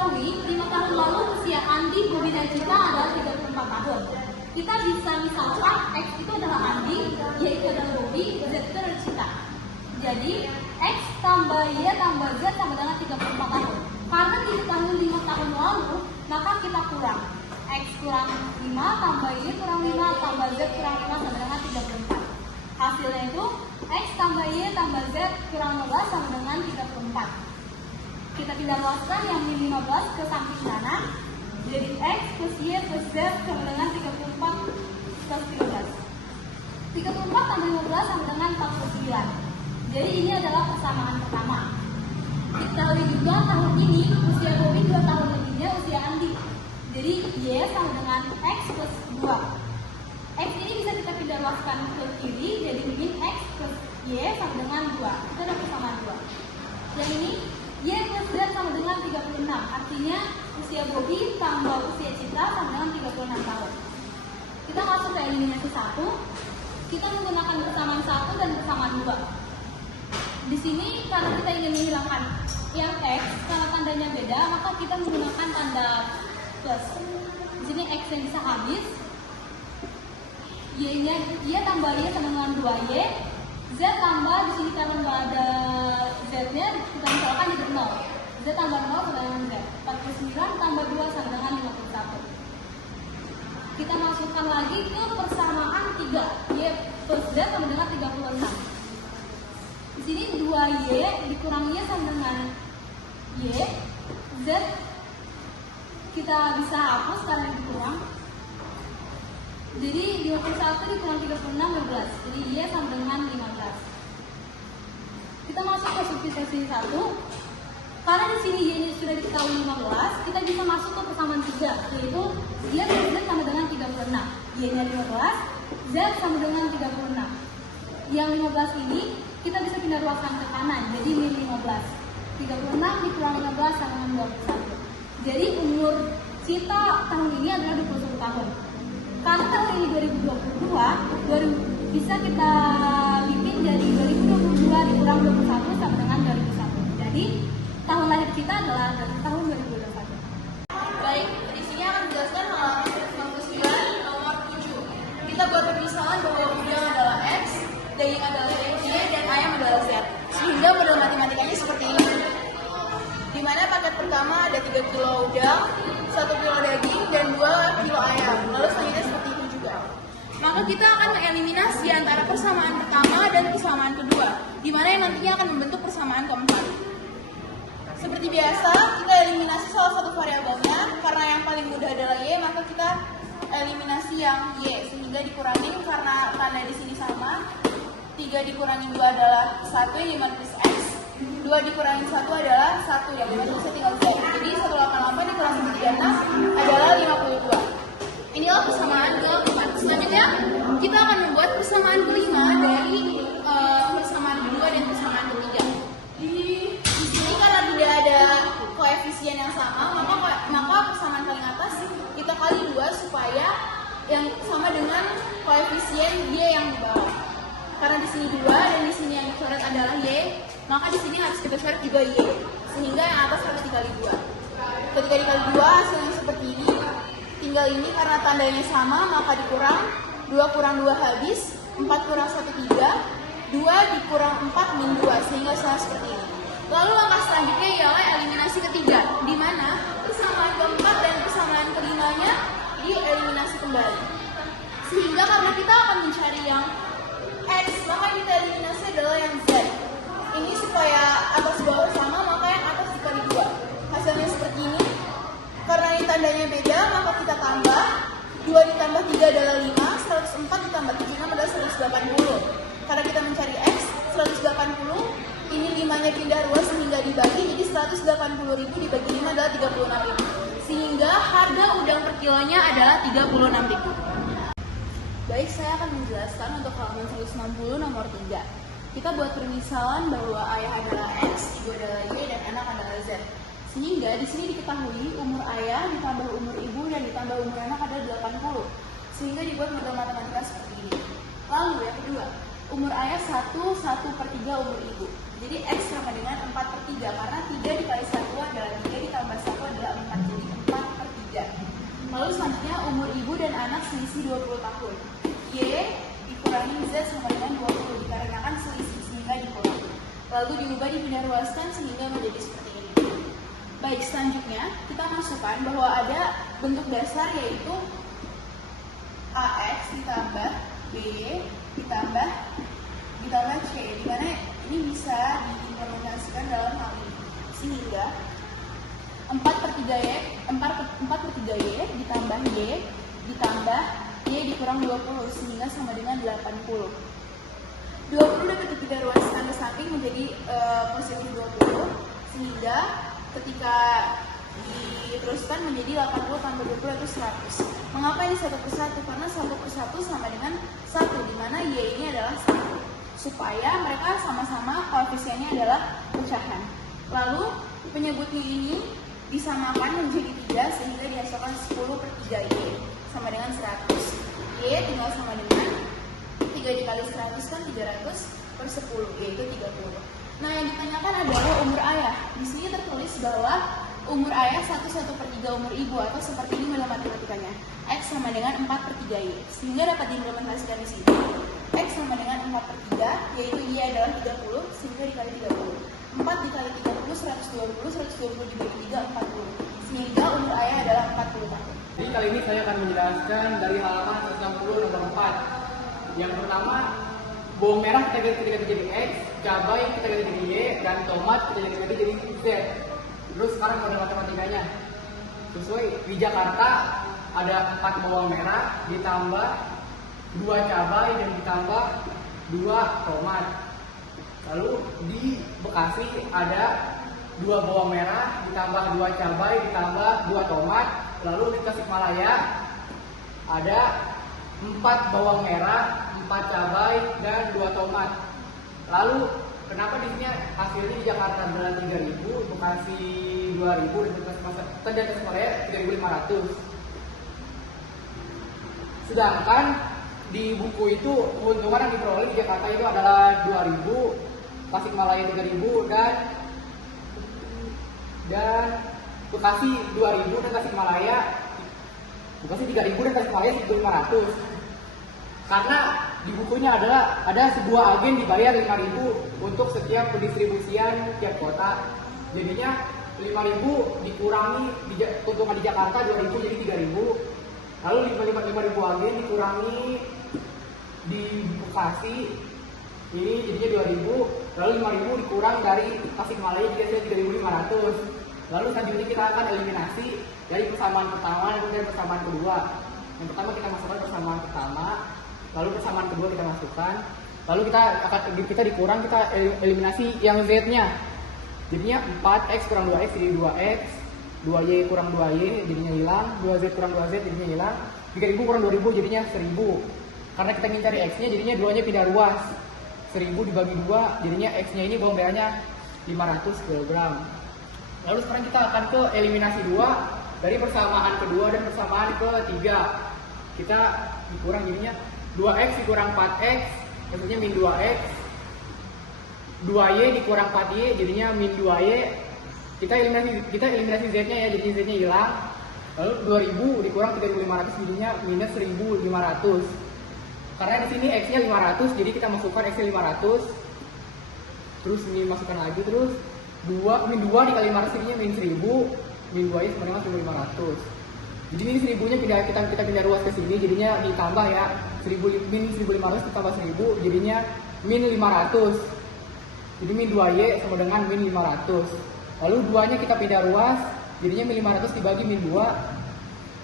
diketahui 5 tahun lalu usia Andi, Bobi, dan Cita adalah 34 tahun. Kita bisa misalkan X itu adalah Andi, Y itu adalah Bobi, Z itu adalah Cita. Jadi X tambah Y tambah Z sama dengan 34 tahun. Karena diketahui 5 tahun lalu, maka kita kurang. X kurang 5 tambah Y kurang 5 tambah Z kurang 5 sama dengan 34. Hasilnya itu X tambah Y tambah Z kurang 15 sama dengan 34. Kita pindah luaskan yang min 15 ke samping kanan. Jadi X plus Y plus Z sama dengan 34 plus 13. 34 tambah 15 sama dengan 49. Jadi ini adalah persamaan pertama. Diketahui juga tahun ini usia Bobi 2 tahun lebihnya usia Andi. Jadi Y sama dengan X plus 2. X ini bisa kita pindah luaskan ke kiri. Jadi min X plus Y sama dengan 2. Itu ada persamaan 2. Yang ini Y plus Z sama dengan 36. Artinya usia Bobi tambah usia Cita sama dengan 36 tahun. Kita masuk ke eliminasi 1. Kita menggunakan persamaan 1 dan persamaan 2. Di sini karena kita ingin menghilangkan yang X, karena tandanya beda, maka kita menggunakan tanda plus. Di sini X yang bisa habis. Y-nya Y tambah Y sama dengan 2Y. Z tambah di sini karena nggak ada Z-nya, kita misalkan jadi 0. Z tambah 0 sama dengan Z. 49 tambah 2 sama dengan 51. Kita masukkan lagi ke persamaan 3. Y plus Z sama dengan 36. Di sini 2Y dikurang Y sama dengan Y. Z kita bisa hapus karena dikurang. Jadi 51 dikurang 36 12. Jadi Y sama dengan 15. Kita masuk ke substitusi 1. Karena di sini Y-nya sudah diketahui 15, kita bisa masuk ke persamaan 3, yaitu Y plus Z sama dengan 36. Y-nya 15, Z sama dengan 36. Yang 15 ini kita bisa pindah luaskan ke kanan, jadi min 15. 36 dikurang 15 sama dengan 21. Jadi umur Cita tahun ini adalah 21 tahun. Karena tahun ini 2022, bisa kita bikin jadi 2022 dikurang 21 sama dengan 2001. Jadi tahun lahir Cita adalah tahun 2021. Baik, di sini akan menjelaskan halaman 99 nomor 7. Kita buat permisalan bahwa udang adalah X, daging adalah Y, dan ayam adalah Z. Sehingga model matematikanya seperti ini. Di mana paket pertama ada 3 kilo udang, 1 kilo daging, dan 2 kilo ayam. Lalu selanjutnya seperti itu juga. Maka kita akan mengeliminasi antara persamaan pertama dan persamaan kedua, di mana yang nantinya akan membentuk persamaan keempat. Seperti biasa, kita eliminasi salah satu variabelnya. Karena yang paling mudah adalah Y, maka kita eliminasi yang Y, sehingga dikurangin karena tanda di sini sama. 3 dikurangi 2 adalah 1, yang dimana plus X. 2 dikurangi 1 adalah 1, yang dimana bisa tinggal Z. Jadi 188 dikurangi 36 adalah 52. Inilah persamaan keempat. Selanjutnya, kita akan membuat persamaan kelima dari persamaan kedua dan persamaan ketiga. Di sini karena tidak ada koefisien yang sama, maka persamaan paling atas kita kali 2 supaya yang sama dengan koefisien Y yang di bawah. Karena di sini 2 dan di sini yang dicoret adalah Y, maka di sini harus kita coret juga Y, sehingga yang atas harus dikali 2. Ketika dikali 2 hasilnya seperti ini. Tinggal ini karena tandanya sama, maka dikurang 2 kurang 2 habis, 4 kurang 1 3, 2 dikurang 4 min 2, sehingga hasilnya seperti ini. Lalu langkah selanjutnya ialah eliminasi ketiga, di mana persamaan keempat dan persamaan kelimanya dieliminasi kembali. Sehingga karena kita akan mencari yang X, maka kita eliminasi adalah yang Z. Ini supaya atas bawah sama, maka yang atas dikali 2. Hasilnya seperti ini. Karena ini tandanya beda, maka kita tambah. 2 ditambah 3 adalah 5, 104 ditambah 76 adalah 180. Karena kita mencari X, 180, ini 5-nya pindah ruas sehingga dibagi, jadi 180.000 dibagi 5 adalah 36.000. Sehingga harga udang per kilonya adalah 36.000. Baik, saya akan menjelaskan untuk halaman 160 nomor 3. Kita buat permisalan bahwa ayah adalah X, ibu adalah Y, dan anak adalah Z. Sehingga di sini diketahui umur ayah ditambah umur ibu dan ditambah umur anak adalah 80. Sehingga dibuat model matematika seperti ini. Lalu yang kedua, umur ayah 1/3 umur ibu. Jadi X sama dengan 4/3 karena 3 dikali 1 adalah 3 ditambah 1 adalah 4. Lalu selanjutnya umur ibu dan anak selisih 20 tahun. Y dikurangi Z sama dengan 20 dikarenakan selisih sehingga dikurangi. Lalu diubah dipindah ruaskan sehingga menjadi seperti ini. Baik, selanjutnya kita masukkan bahwa ada bentuk dasar yaitu AX ditambah B ditambah C, di mana ini bisa diimplementasikan dalam hal ini. Sehingga 4/3Y ditambah Y ditambah Y dikurang 20 sehingga sama dengan 80. 20 dapat ditidaruaskan ke samping menjadi positif 20 sehingga ketika diteruskan menjadi 80 tambah 20 itu 100. Mengapa ini 1/1? Karena 1/1 sama dengan 1, di mana Y ini adalah 1. Supaya mereka sama-sama koefisiennya adalah pecahan. Lalu penyebutnya ini disamakan menjadi 3 sehingga dihasilkan 10/3Y sama dengan 100. Y tinggal sama dengan 3 dikali 100 kan 300/10, yaitu 30. Nah, yang ditanyakan adalah umur ayah. Di sini tertulis bahwa umur ayah 1/3 umur ibu, atau seperti ini dalam matematikanya. X sama dengan 4/3Y. Sehingga dapat diimplementasikan di sini. X sama dengan 4/3, yaitu Y adalah 30, sehingga dikali 30. 4 dikali 30, 120 dibagi 3, 40. Sehingga umur ayah adalah 40 tahun. Jadi kali ini saya akan menjelaskan dari halaman 160 nomor 4. Yang pertama, bawang merah kita ganti jadi X, cabai kita ganti jadi Y, dan tomat kita ganti jadi Z. Terus sekarang model matematikanya. Sesuai di Jakarta ada 4 bawang merah ditambah 2 cabai dan ditambah 2 tomat. Lalu di Bekasi ada 2 bawang merah ditambah 2 cabai ditambah 2 tomat. Lalu di Tasikmalaya ada 4 bawang merah, 4 cabai dan 2 tomat. Lalu kenapa di sini hasilnya di Jakarta adalah 3.000, Bekasi 2.000 dan Tasikmalaya 3.500. Sedangkan di buku itu keuntungan yang diperoleh di Jakarta itu adalah 2.000, Tasikmalaya 3.000 dan Bekasi 2.000 dan Tasikmalaya 3.000 dan Tasikmalaya 1.500. Karena di bukunya ada sebuah agen dibayar 5.000 untuk setiap pendistribusian tiap kota. Jadinya 5.000 dikurangi keuntungan di Jakarta 2.000 jadi 3.000. Lalu 5.000 agen dikurangi di Bekasi ini jadinya 2.000. Lalu 5.000 dikurang dari Tasikmalaya jadi 3.500. Lalu selanjutnya kita akan eliminasi dari persamaan pertama dan persamaan kedua. Yang pertama kita masukkan persamaan pertama, lalu persamaan kedua kita masukkan, lalu kita dikurang, kita eliminasi yang Z-nya. Jadinya 4x kurang 2x jadi 2x, 2y kurang 2y jadinya hilang, 2z kurang 2z jadinya hilang, 3.000 kurang 2.000 jadinya 1.000. Karena kita ingin cari x-nya jadinya 2-nya pindah ruas. 1.000 dibagi 2 jadinya x-nya ini bawang merahnya 500 kg. Lalu sekarang kita akan ke eliminasi 2 dari persamaan kedua dan persamaan ketiga. Kita dikurang jadinya 2x dikurang 4x, maksudnya min 2x. 2y dikurang 4y jadinya min 2y. Kita eliminasi z-nya ya, jadi z-nya hilang. Lalu 2000 dikurang 3.500 jadinya minus 1.500. Karena di sini x-nya 500, jadi kita masukkan x-nya 500. Terus ini masukkan lagi terus min 2 dikali 500 jadinya min 1000, min 2y sama dengan 1.500. Jadi ini 1000-nya kita pindah ruas ke sini, jadinya ditambah ya. Min 1.500 ditambah 1000 jadinya min 500. Jadi min 2y sama dengan min 500. Lalu 2-nya kita pindah ruas, jadinya min 500 dibagi min 2.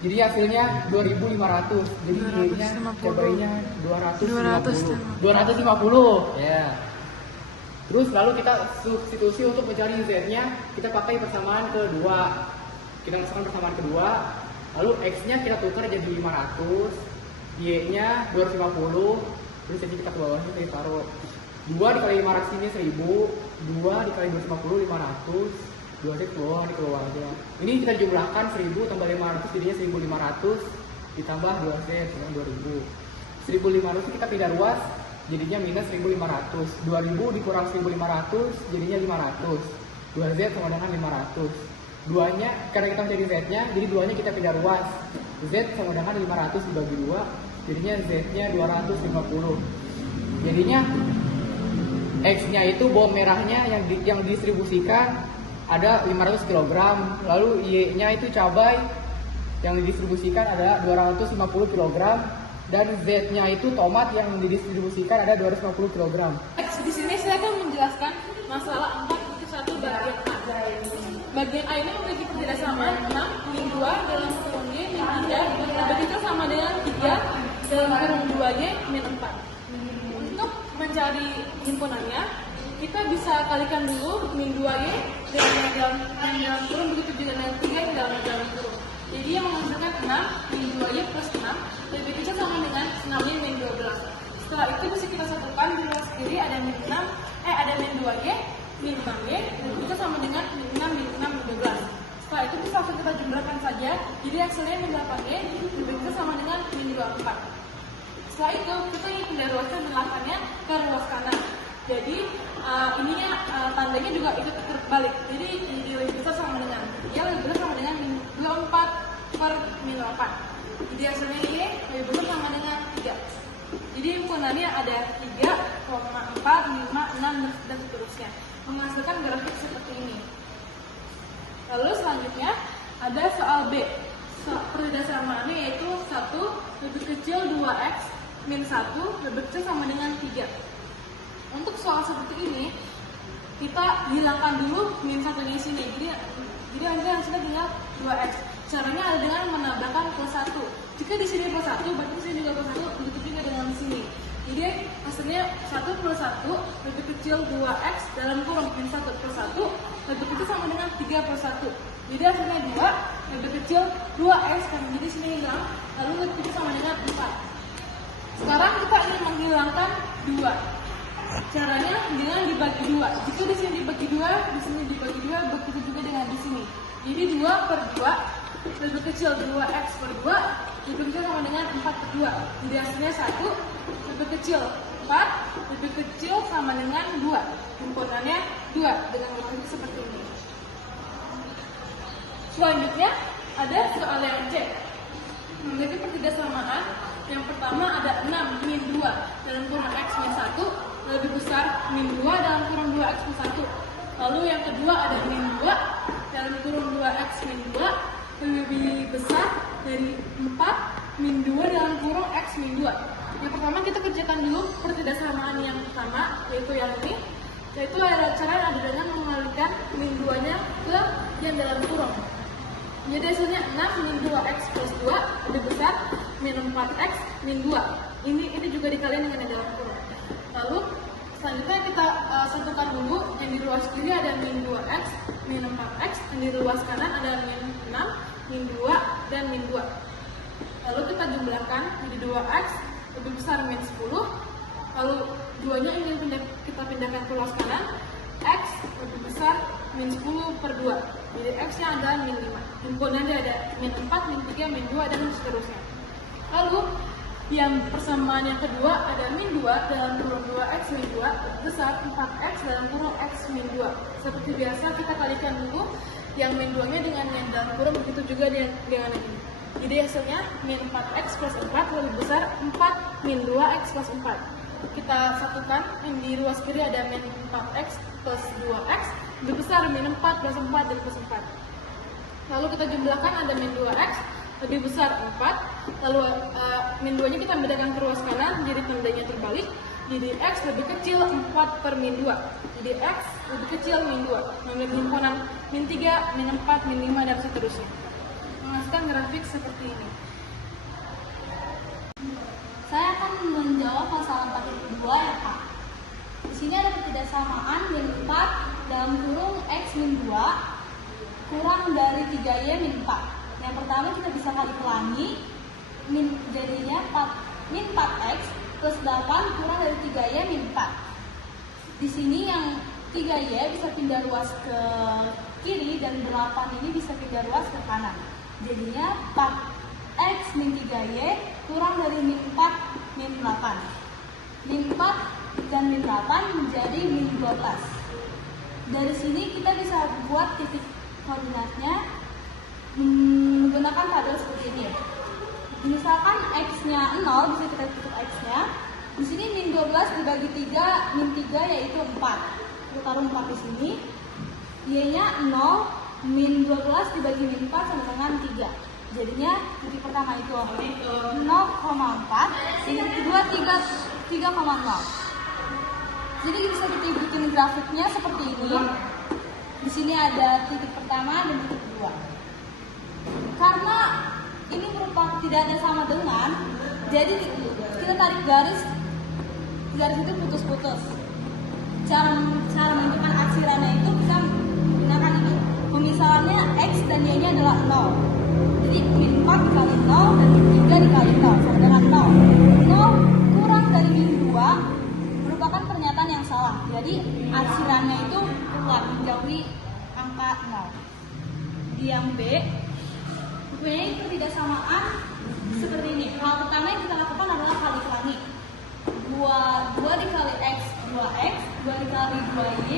Jadi hasilnya 2.500. Jadi y-nya cabainya 250. Ya. Terus lalu kita substitusi untuk mencari z-nya, kita pakai persamaan kedua. Kita masukkan persamaan kedua, lalu x-nya kita tukar jadi 500, y-nya 250, terus jadi kita ke bawahnya kita taruh 2 dikali 500 ini 1.000, 2 dikali 250 500, 2z ke bawah aja. Ini kita jumlahkan 1.000 tambah 500 jadinya 1.500 ditambah 2z dengan 2.000. 1.500 kita pindah ruas, jadinya minus 1.500. 2.000 dikurang 1.500 jadinya 500. 2z sama dengan 500. 2-nya karena kita mencari z-nya, jadi 2-nya kita pindah ruas. Z sama dengan 500 dibagi 2, jadinya Z-nya 250. Jadinya X-nya itu bawang merahnya yang didistribusikan ada 500 kg, lalu Y-nya itu cabai yang didistribusikan ada 250 kg, dan Z-nya itu tomat yang didistribusikan ada 250 kg. Di sini saya akan menjelaskan masalah 4.1 bagian A. Bagian A ini memiliki perbedasan 6 min 2 dalam kurung Y min 3, begitu sama dengan 3 dalam kurung 2Y min 4. Untuk mencari himpunannya, kita bisa kalikan dulu min 2Y dengan yang dalam kurung, begitu juga dengan 3 yang dalam kurung. Jadi yang menghasilkan 6 min 2Y plus 6 lebih kecil sama dengan 6Y min 12. Setelah itu bisa kita satukan di luar kiri ada min 2Y min 6Y lebih kecil sama dengan min 6 min 6 min 12. Setelah itu bisa langsung kita jumlahkan saja. Jadi hasilnya min 8Y lebih kecil sama dengan min 24. Setelah itu kita ingin pindah ruaskan 8-nya ke ruas kanan. Jadi ininya tandanya juga ikut terbalik. Jadi ini lebih besar sama dengan lebih besar sama dengan min 24 per min 8. Jadi hasilnya Y lebih besar sama dengan 3. Jadi himpunannya ada 3, 4, 5, 6, dan seterusnya. Menghasilkan grafik seperti ini. Lalu selanjutnya ada soal B. Perbedaan yaitu 1 lebih kecil 2X min 1 lebih kecil sama dengan 3. Untuk soal seperti ini, kita hilangkan dulu min 1 di sini. Jadi hasilnya tinggal 2X. Caranya adalah dengan menambahkan plus 1. Jika di sini plus 1, berarti di sini juga plus 1, begitu juga dengan di sini. Jadi hasilnya 1 plus 1 lebih kecil 2X dalam kurung min 1 plus 1 lebih kecil sama dengan 3 plus 1. Jadi hasilnya 2 lebih kecil 2X, karena jadi sini hilang, lalu lebih kecil sama dengan 4. Sekarang kita ingin menghilangkan 2. Caranya dengan dibagi 2. Jika di sini dibagi 2, di sini dibagi 2, begitu juga dengan di sini. Jadi 2 per 2 lebih kecil 2X per 2 lebih kecil sama dengan 4 per 2. Jadi hasilnya 1 lebih kecil 4 lebih kecil sama dengan 2. Himpunannya 2 dengan grafik seperti ini. Selanjutnya ada soal yang C. Memiliki pertidasamaan. Yang pertama ada 6 min 2 dalam kurung X min 1 lebih besar min 2 dalam kurung 2X min 1. Lalu yang kedua ada min 2 dalam kurung 2X min 2 lebih besar dari 4 min 2 dalam kurung X min 2. Yang pertama kita kerjakan dulu pertidasamaan yang pertama, yaitu yang ini. Yaitu ada cara dengan mengalihkan min 2-nya ke yang dalam kurung. Jadi hasilnya 6 min 2X plus 2 lebih besar min 4X min 2. Ini juga dikalikan dengan yang dalam kurung. Lalu selanjutnya kita satukan dulu. Yang di ruas kiri ada min 2X min 4X, yang di ruas kanan ada min 6 min 2 dan min 2. Lalu kita jumlahkan, jadi 2X lebih besar min 10. Lalu 2-nya ingin kita pindahkan ke ruas kanan, X lebih besar min 10 per 2. Jadi X-nya adalah min 5. Himpunannya ada min 4, min 3, min 2, dan seterusnya. Lalu yang persamaan yang kedua ada min 2 dalam kurung 2X min 2 lebih besar 4X dalam kurung X min 2. Seperti biasa kita kalikan dulu yang min 2-nya dengan yang dalam kurung, begitu juga dengan ini. Jadi hasilnya min 4X plus 4 lebih besar 4 min 2X plus 4. Kita satukan, yang di ruas kiri ada min 4X plus 2X lebih besar min 4 plus 4 dan plus 4. Lalu kita jumlahkan, ada min 2X lebih besar 4. Lalu min 2-nya kita bedakan ke ruas kanan, jadi tandanya terbalik. Jadi X lebih kecil 4 per min 2. Jadi X lebih kecil min 2. Memiliki himpunan min 3, min 4, min 5, dan seterusnya. Menghasilkan grafik seperti ini. Saya akan menjawab masalah 4.2 ya Kak. Di sini ada pertidasamaan min 4 dalam kurung X min 2 kurang dari 3Y min 4. Yang pertama kita bisa kali pelangi, jadinya min 4X plus 8 kurang dari 3Y min 4. Di sini yang 3Y bisa pindah ruas ke kiri dan 8 ini bisa pindah ruas ke kanan. Jadinya 4X min 3Y kurang dari min 4 min 8. Min 4 dan min 8 menjadi min 12. Dari sini kita bisa buat titik koordinatnya menggunakan tabel seperti ini. Misalkan X-nya 0, bisa kita tutup X-nya. Di sini min 12 dibagi 3, min 3 yaitu 4. Kita taruh 4 di sini. Y-nya 0, min 12 dibagi min 4 sama dengan 3. Jadinya titik pertama itu 0,4, titik kedua 3,0. Jadi bisa kita bikin grafiknya seperti ini. Di sini ada titik pertama dan titik kedua. Karena ini merupakan tidak ada sama dengan, jadi kita tarik garis itu putus-putus. Cara menentukan aksirannya itu kita menggunakan ini. Pemisahannya X dan Y-nya adalah 0. Jadi min 4 dikali 0 dan min 3 dikali 0 sama dengan 0. 0 kurang dari min 2 merupakan pernyataan yang salah. Jadi arsirannya itu keluar menjauhi angka 0. Di yang B, rupanya ketidaksamaan seperti ini. Hal pertama yang kita lakukan adalah kali pelangi. 2 dikali X, 2X, 2 dikali 2Y,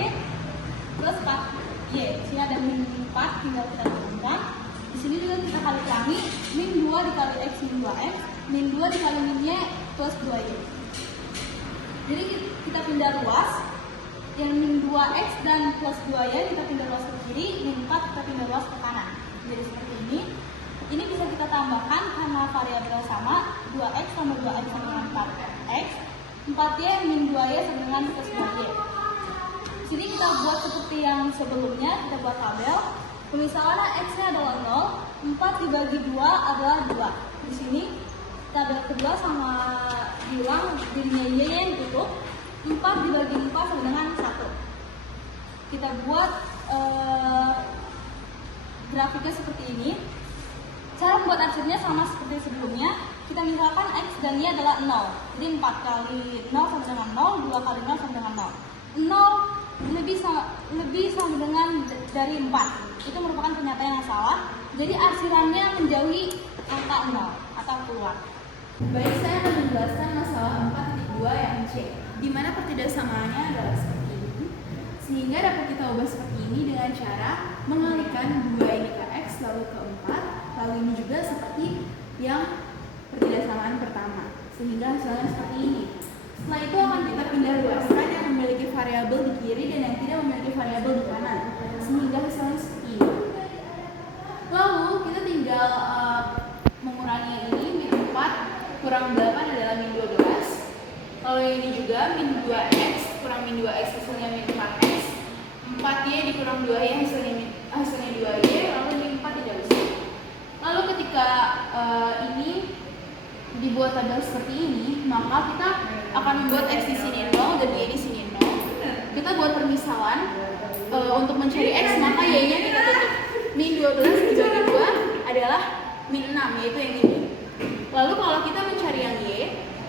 plus 4Y. Di sini ada min 4, tinggal kita turunkan. Di sini juga kita kali pelangi, min 2 dikali X, min 2X, min 2 dikali min Y, plus 2Y. Jadi kita pindah ruas, yang min 2X dan plus 2Y kita pindah ruas ke kiri, min 4 kita pindah ruas ke kanan. Jadi seperti ini. Ini bisa kita tambahkan karena variabel sama, 2X sama 2X sama dengan 4X, 4Y min 2Y sama dengan plus 2Y. Sini kita buat seperti yang sebelumnya, kita buat tabel. Pemisahannya X-nya adalah 0, 4 dibagi 2 adalah 2. Di sini tabel kedua sama bilang dirinya Y yang ditutup, 4 dibagi 4 sama dengan 1. Kita buat grafiknya seperti ini. Cara membuat arsirnya sama seperti sebelumnya. Kita misalkan X dan Y adalah 0. Jadi 4 kali 0 sama dengan 0, 2 kali 0 sama dengan 0. 0 lebih sama dengan dari 4. Itu merupakan pernyataan yang salah. Jadi arsirannya menjauhi angka 0 atau keluar. Baik, saya akan menjelaskan masalah 4.2 yang C, di mana pertidaksamaannya adalah seperti ini. Sehingga dapat kita ubah seperti ini dengan cara mengalihkan 2 ini ke X lalu ke 4, lalu ini juga seperti yang pertidaksamaan pertama. Sehingga hasilnya seperti ini. Setelah itu akan kita pindah ruaskan yang memiliki variabel di kiri dan yang tidak memiliki variabel di kanan. Sehingga hasilnya seperti ini. Lalu kita tinggal mengurangi yang ini, min 4 kurang 8 adalah min 12. Lalu yang ini juga min 2X kurang min 2X hasilnya min 4X. 4Y dikurang 2Y hasilnya 2Y, lalu min 4 tidak bisa. Lalu ketika ini dibuat tabel seperti ini, maka kita akan membuat X di sini 0 dan Y di sini 0. Kita buat permisalan untuk mencari X, maka Y-nya kita tutup. Min 12 dibagi 2 adalah min 6, yaitu yang ini. Lalu kalau kita mencari yang Y,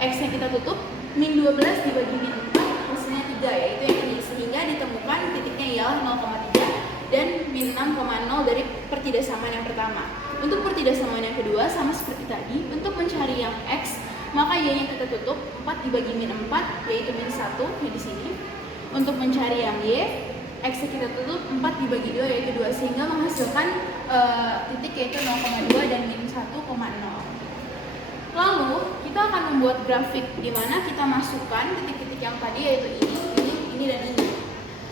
X-nya kita tutup, min 12 dibagi min 4 hasilnya 3, yaitu yang ini. Sehingga ditemukan titiknya ialah 0,3 dan min 6,0 dari pertidaksamaan yang pertama. Untuk pertidaksamaan yang kedua sama seperti tadi, untuk mencari yang X, maka Y-nya kita tutup, 4 dibagi min 4 yaitu min 1 yang di sini. Untuk mencari yang Y, X kita tutup 4 dibagi 2 yaitu 2, sehingga menghasilkan titik yaitu 0,2 dan min 1,0. Lalu kita akan membuat grafik di mana kita masukkan titik-titik yang tadi yaitu ini dan ini.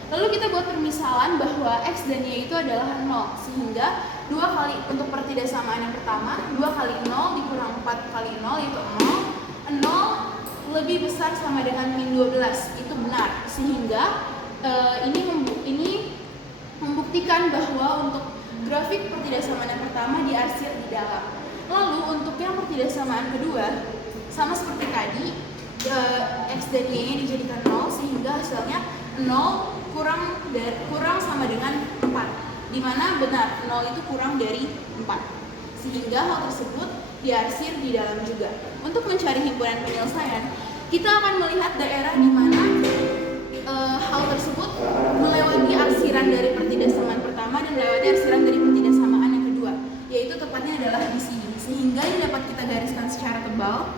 Lalu kita buat permisalan bahwa X dan Y itu adalah 0, sehingga 2 kali untuk pertidaksamaan yang pertama, 2 kali 0 dikurang 4 kali 0 yaitu 0. 0 lebih besar sama dengan min 12, itu benar. Sehingga ini membuktikan bahwa untuk grafik pertidaksamaan yang pertama diarsir di dalam. Lalu untuk yang pertidaksamaan kedua, sama seperti tadi, X dan Y-nya dijadikan 0 sehingga hasilnya 0 kurang sama dengan 4, di mana benar 0 itu kurang dari 4, sehingga hal tersebut diarsir di dalam juga. Untuk mencari himpunan penyelesaian, kita akan melihat daerah di mana hal tersebut melewati arsiran dari pertidaksamaan pertama dan melewati arsiran dari pertidaksamaan yang kedua, yaitu tepatnya adalah di sini, sehingga ini dapat kita gariskan secara tebal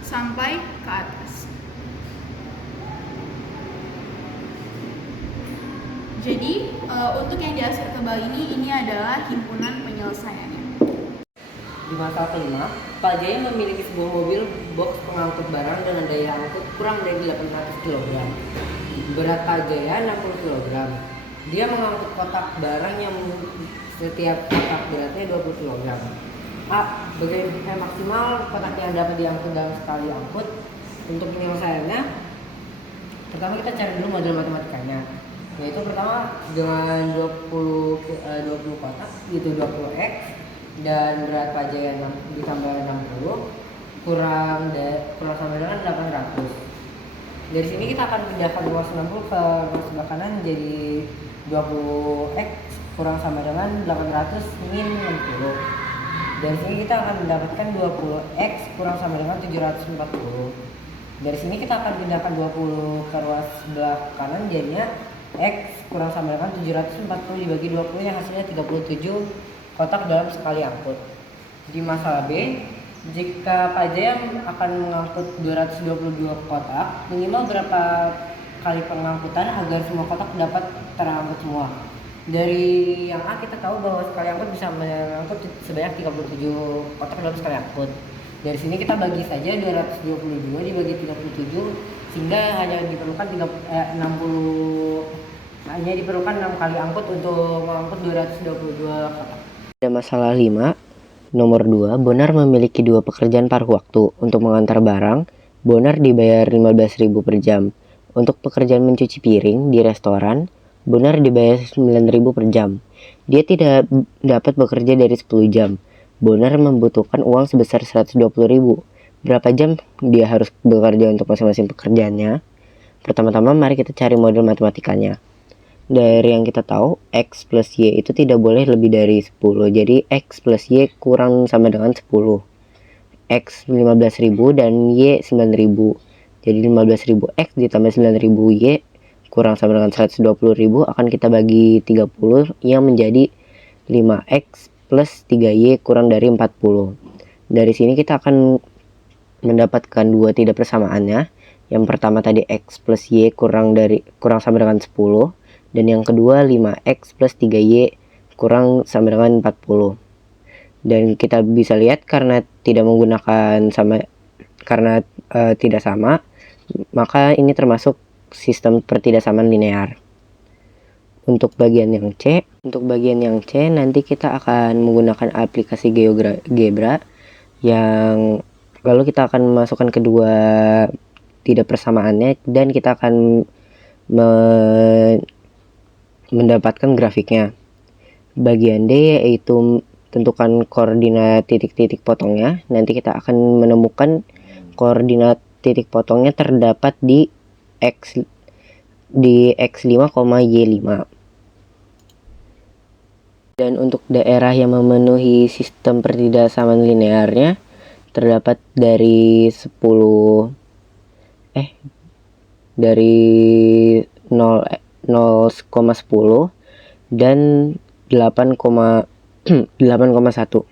sampai ke atas. Jadi untuk yang di arsir tebal ini adalah himpunan penyelesaiannya. Di masalah kelima, Pak Jaya memiliki sebuah mobil box pengangkut barang dengan daya angkut kurang dari 800 kg. Berat Pak Jaya 60 kg. Dia mengangkut kotak barang yang setiap kotak beratnya 20 kg. A. Bagaimana maksimal kotak yang dapat diangkut dalam sekali angkut? Untuk penyelesaiannya, pertama kita cari dulu model matematikanya. Yaitu pertama dengan 20 kotak itu 20x dan berat Pak Jaya ditambah 60 kurang sama dengan 800. Dari sini kita akan pindahkan ruas 60 ke ruas sebelah kanan jadi 20x kurang sama dengan 800 min 60. Dari sini kita akan mendapatkan 20x kurang sama dengan 740. Dari sini kita akan pindahkan 20 ke ruas sebelah kanan jadinya x kurang sama dengan 740 dibagi 20 yang hasilnya 37 kotak dalam sekali angkut. Di masalah B, jika Pak Jaya akan mengangkut 222 kotak, minimal berapa kali pengangkutan agar semua kotak dapat terangkut semua? Dari yang A kita tahu bahwa sekali angkut bisa mengangkut sebanyak 37 kotak dalam sekali angkut. Dari sini kita bagi saja 222 dibagi 37 sehingga hanya diperlukan 6 kali angkut untuk mengangkut 222 kotak. Pada masalah 5, nomor 2, Bonar memiliki 2 pekerjaan paruh waktu. Untuk mengantar barang, Bonar dibayar 15.000 per jam. Untuk pekerjaan mencuci piring di restoran, Bonar dibayar 9.000 per jam. Dia tidak dapat bekerja dari 10 jam. Bonar membutuhkan uang sebesar 120.000. Berapa jam dia harus bekerja untuk masing-masing pekerjaannya? Pertama-tama mari kita cari model matematikanya. Dari yang kita tahu, X plus Y itu tidak boleh lebih dari 10. Jadi X plus Y kurang sama dengan 10. X 15.000 dan Y 9.000. Jadi 15.000 X ditambah 9.000 Y kurang sama dengan 120.000 akan kita bagi 30 yang menjadi 5X plus 3Y kurang dari 40. Dari sini kita akan mendapatkan dua tidak persamaannya. Yang pertama tadi X plus Y kurang sama dengan 10. Dan yang kedua 5x plus 3y kurang sama dengan 40. Dan kita bisa lihat karena tidak sama, maka ini termasuk sistem pertidaksamaan linear. Untuk bagian yang C nanti kita akan menggunakan aplikasi GeoGebra yang lalu kita akan memasukkan kedua tidak persamaannya dan kita akan mendapatkan grafiknya. Bagian D yaitu tentukan koordinat titik-titik potongnya. Nanti kita akan menemukan koordinat titik potongnya terdapat di X5, Y5. Dan untuk daerah yang memenuhi sistem pertidaksamaan linearnya terdapat dari 0,10 dan 8,1.